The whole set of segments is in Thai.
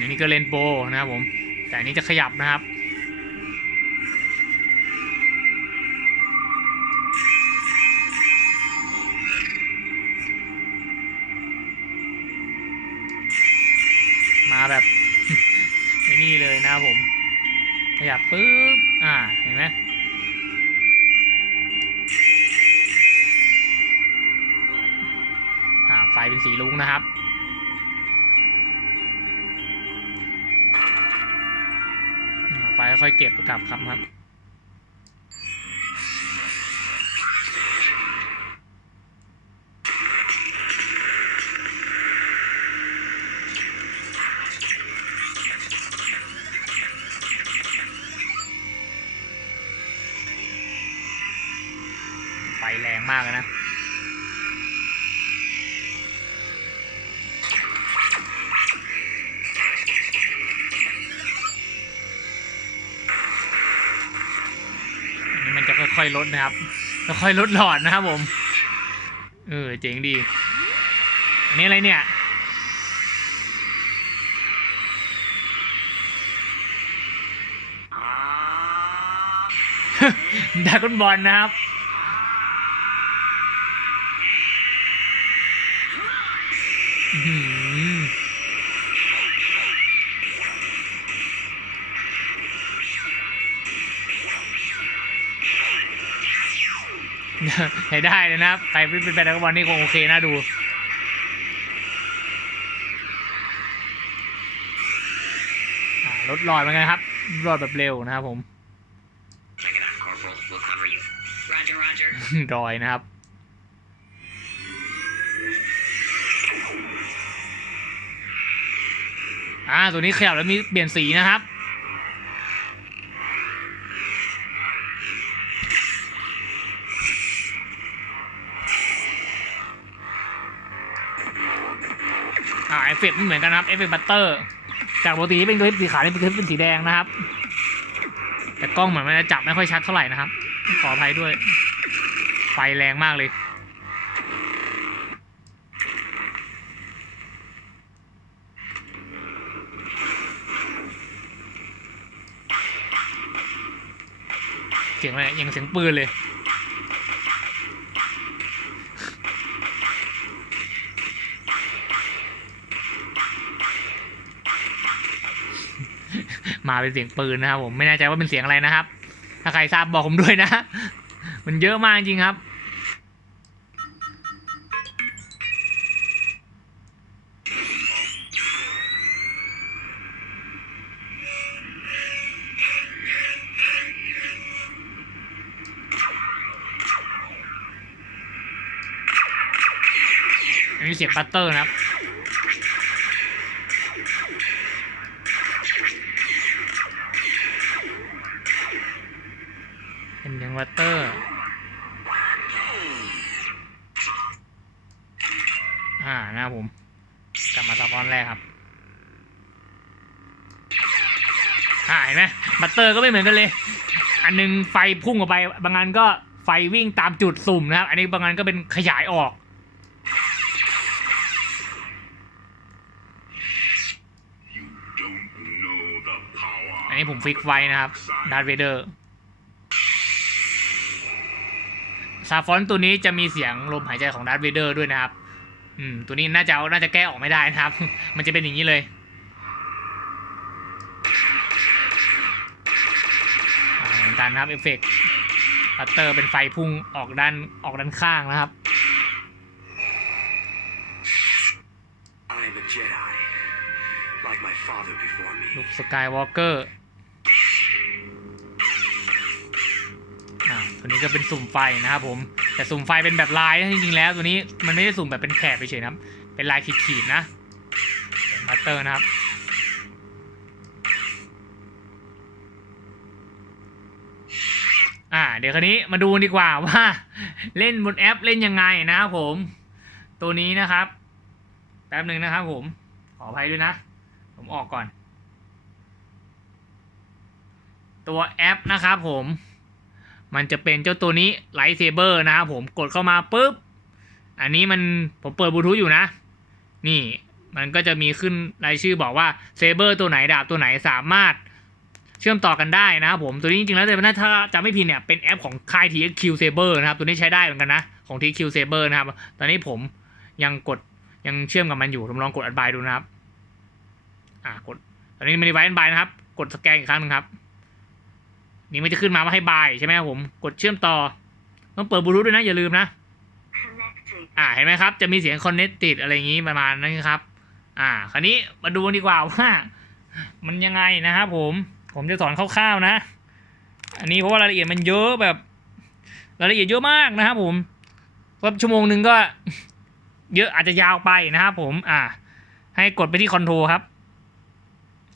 อันนี้ก็เลนโบว์นะครับผม แต่อันนี้จะขยับนะครับมาแบบไอ้นี่เลยนะครับผม ขยับปุ๊บ อ่า เห็นไหมอ่า ไฟเป็นสีลุงนะครับ ค่อยเก็บกลับครับครับไฟแรงมากนะ ค่อยๆลดนะครับค่อยๆลดหลอดนะครับผม เออเจ๋งดี อันนี้อะไรเนี่ยดรากอนบอลนะครับ อื้ อหือใช้ได้เลยนะครับใครเป็นแฟนดรากอนบอลนี่คงโอเคน่าดูอ่าลดหลอดเหมือนกันครับลดหลอดแบบเร็วนะครับผม Check it out, Corporal. We'll cover you. Roger, Roger. รอยนะครับอ่าตัวนี้ขยับแล้วมีเปลี่ยนสีนะครับ อ่าเอฟเฟกต์ไม่เหมือนกันนะครับเอฟเฟกต์บัตเตอร์ จากปกติที่เป็นคลิปสีขาวนี่เป็นคลิปเป็นสีแดงนะครับ แต่กล้องเหมือนมันจะจับไม่ค่อยชัดเท่าไหร่นะครับ ขออภัยด้วย ไฟแรงมากเลยเสียงอะไรยังเสียงปืนเลย มาเป็นเสียงปืนนะครับผมไม่แน่ใจว่าเป็นเสียงอะไรนะครับ ถ้าใครทราบบอกผมด้วยนะ มันเยอะมากจริงครับอันนี้เสียงปัตเตอร์นะครับ วัตเตอร์อ่านะครับผมกลับมาตอนแรกครับอ่าเห็นไหมบัตเตอร์ก็ไม่เหมือนกันเลย อันหนึงไฟพุ่งออกไป บางอันก็ไฟวิ่งตามจุดสุ่มนะครับ อันนี้บางอันก็เป็นขยายออกอันนี้ผมฟิกไฟนะครับดาร์เวเดอร์ ซาฟอนตัวนี้จะมีเสียงลมหายใจของดาร์ v เวเดอร์ด้วยนะครับ อืม ตัวนี้น่าจะเอาน่าจะแก้ออกไม่ได้นะครับ มันจะเป็นอย่างนี้เลยอ่าเหมือนกันนะครับเอฟเฟกต์ปัตเตอร์เป็นไฟพุ่งออกด้านออกด้านข้างนะครับ I'm a Jedi, like my father before ลู me. กสกายวอล์กเกอร์ ตัวนี้ก็เป็นสุ่มไฟนะครับผม แต่สุ่มไฟเป็นแบบลายนะจริงๆแล้วตัวนี้มันไม่ได้สุ่มแบบเป็นแถบเฉยนะเป็นลายขีดๆนะเป็นบัตเตอร์นะครับอ่าเดี๋ยวคราวนี้มาดูดีกว่าว่าเล่นบนแอปเล่นยังไงนะครับผม ตัวนี้นะครับแป๊บหนึ่งนะครับผมขออภัยด้วยนะ ผมออกก่อน ตัวแอปนะครับผม มันจะเป็นเจ้าตัวนี้ไลท์เซเบอร์นะครับผมกดเข้ามาปุ๊บ อันนี้มันผมเปิดบลูทูธอยู่นะ นี่มันก็จะมีขึ้นรายชื่อบอกว่าเซเบอร์ตัวไหนดาบตัวไหนสามารถเชื่อมต่อกันได้นะครับผมตัวนี้จริงๆแล้วแต่ถ้าจะไม่ผิดเนี่ยเป็นแอปของค่าย TXQ Saber นะครับ ตัวนี้ใช้ได้เหมือนกันนะของ TXQ Saber นะครับ ตอนนี้ผมยังกดยังเชื่อมกับมันอยู่ผมลองกดอัดบายดูนะครับ อ่ากด ตอนนี้มันดีไวอันบายนะครับ กดสแกนอีกครั้งหนึงครับ นี่มันจะขึ้นมาว่าให้บายใช่ไหมครับผม กดเชื่อมต่อ ต้องเปิดบลูทูธด้วยนะ อย่าลืมนะ อ่าเห็นไหมครับ จะมีเสียง connected อะไรอย่างนี้ประมาณนั้นครับ อ่า คราวนี้มาดูกันดีกว่าว่า มันยังไงนะครับผม ผมจะสอนคร่าวๆนะ อันนี้เพราะว่ารายละเอียดมันเยอะแบบ รายละเอียดเยอะมากนะครับผมก็ชั่วโมงหนึ่งก็ เยอะอาจจะยาวไปนะครับผม อ่า ให้กดไปที่คอนโทรครับ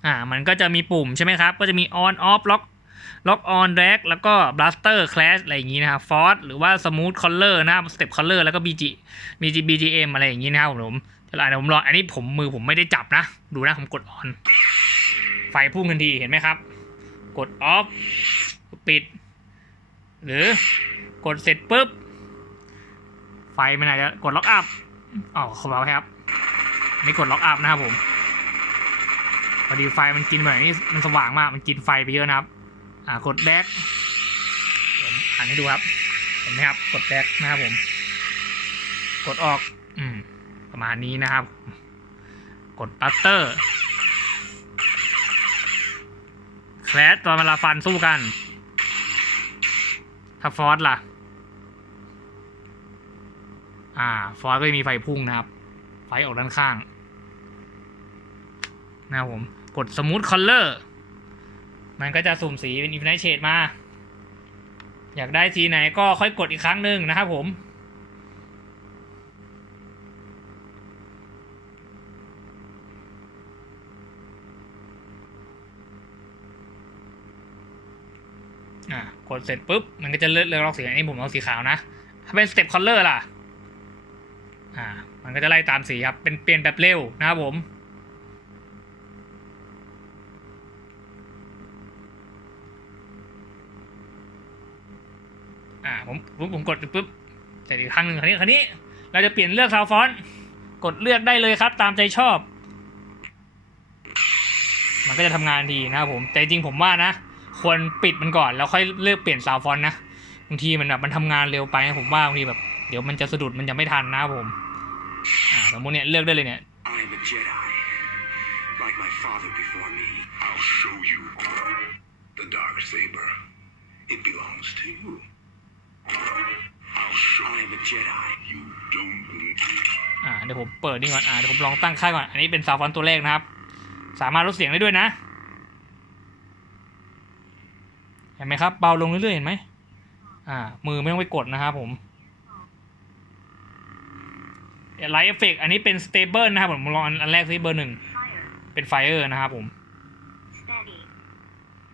อ่า มันก็จะมีปุ่มใช่ไหมครับ ก็จะมี on off lock lock on drag แล้วก็ blaster clash อะไรอย่างนี้นะครับ force หรือว่า smooth color นะครับ step color แล้วก็ bg bg bgm อะไรอย่างนี้นะครับผมเดี๋ยวผมลองอันนี้ผมมือผมไม่ได้จับนะ ดูนะผมกด on ไฟพุ่งทันทีเห็นไหมครับ กด off ปิด หรือกดเสร็จปุ๊บ ไฟมันอาจจะกด lock up อ๋อขอบอกครับอันนี่กด lock up นะครับผมพอดีไฟมันกินเหมือนนี่มันสว่างมากมันกินไฟไปเยอะนะครับ อ่ากดแบ็กผมอ่านให้ดูครับ เห็นไหมครับ กดแบ็กนะครับผม กดออก อืม ประมาณนี้นะครับ กดปัตเตอร์แคลสตอนเวลาฟันสู้กัน ถ้าฟอสล่ะ อ่า ฟอสก็จะมีไฟพุ่งนะครับ ไฟออกด้านข้าง นะครับผม กดสมูทคอลเลอร์ มันก็จะสุ่มสีเป็นอินฟินิตเชดมา อยากได้สีไหนก็ค่อยกดอีกครั้งหนึ่งนะครับผมอะกดเสร็จปุ๊บ มันก็จะเลือกเลือกลอกสีอันนี้ผมเอาสีขาวนะ ถ้าเป็นสเต็ปคอลเลอร์ล่ะ อ่า มันก็จะไล่ตามสีครับ เป็นเปลี่ยนแบบเร็วนะครับผม ผมผมผมกดปุ๊บเสร็จอีกครั้งหนึ่งคราวนี้คราวนี้ เราจะเปลี่ยนเลือกซาวฟอนต์กดเลือกได้เลยครับ ตามใจชอบ มันก็จะทำงานดีนะครับผม แต่จริงผมว่านะ ควรปิดมันก่อน แล้วค่อยเลือกเปลี่ยนซาวฟอนต์นะบางทีมันแบบมันทำงานเร็วไปผมว่าบางทีแบบเดี๋ยวมันจะสะดุดมันจะไม่ทันนะครับผมอ่าสมมติเนี่ยเลือกได้เลยเนี่ย I'm a Jedi, like my father before me. I'll show you the dark saber. It belongs to you. อ่าเดี๋ยวผมเปิดนี่ก่อน อ่าเดี๋ยวผมลองตั้งค่าก่อน อันนี้เป็นซาวฟอนต์ตัวแรกนะครับ สามารถลดเสียงได้ด้วยนะ เห็นไหมครับ เบาลงเรื่อยๆ เห็นไหม อ่า มือไม่ต้องไปกดนะครับผมไลท์เอฟเฟกอันนี้เป็นสเตเบิลนะครับผมลองอันอันแรกซิเบอร์หนึ่ง เป็นไฟเออร์นะครับผม Steady.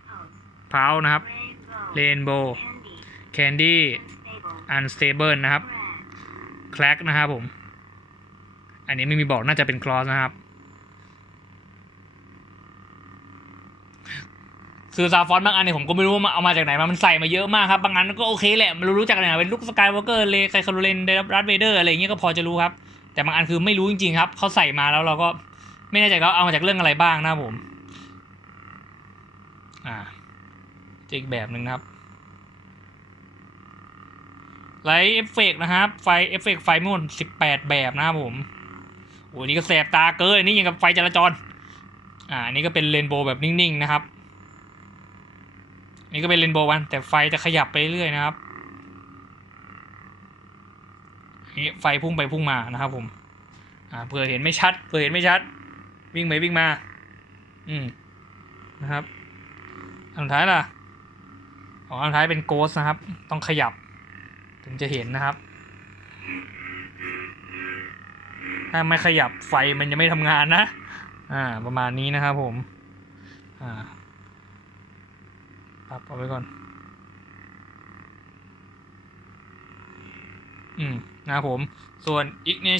Pulse. พาวนะครับ Rainbow. เรนโบว์ Candy. แคนดี้ Stable. อันสเตเบิลนะครับ Red. แคลกนะครับผม อันนี้ไม่มีบอกน่าจะเป็นคลอสนะครับ คือซาฟอนบางอันเนี่ยผมก็ไม่รู้ว่าเอามาจากไหนมา มันใส่มาเยอะมากครับ บางอันก็โอเคแหละมันรู้จากไหนเป็นลูกสกายวอล์กเกอร์เลไคคารูเลนเดรัสเวเดอร์อะไรเงี้ยก็พอจะรู้ครับ แต่บางอันคือไม่รู้จริงๆครับเขาใส่มาแล้วเราก็ไม่แน่ใจเขาเอามาจากเรื่องอะไรบ้างนะผม อ่าอีกแบบหนึ่งนะครับ ไลท์เอฟเฟกนะครับ ไฟเอฟเฟกไฟมุ่นสิบแปดแบบนะครับผมโอ้นี่ก็แสบตาเกินนี่ยังกับไฟจราจร อ่าอันนี้ก็เป็นเรนโบว์แบบนิ่งๆนะครับ นี่ก็เป็นเรนโบว์วัน แต่ไฟจะขยับไปเรื่อยนะครับนี่ไฟพุ่งไปพุ่งมานะครับผมอ่าเผื่อเห็นไม่ชัดเผื่อเห็นไม่ชัด วิ่งไปวิ่งมา อืมนะครับอันท้ายล่ะอ๋ออันท้ายเป็นโกสนะครับ ต้องขยับ ถึงจะเห็นนะครับ ถ้าไม่ขยับไฟมันจะไม่ทำงานนะ อ่า ประมาณนี้นะครับผม อ่าปรับเอาไว้ก่อน อืมนะครับผม ส่วน ignition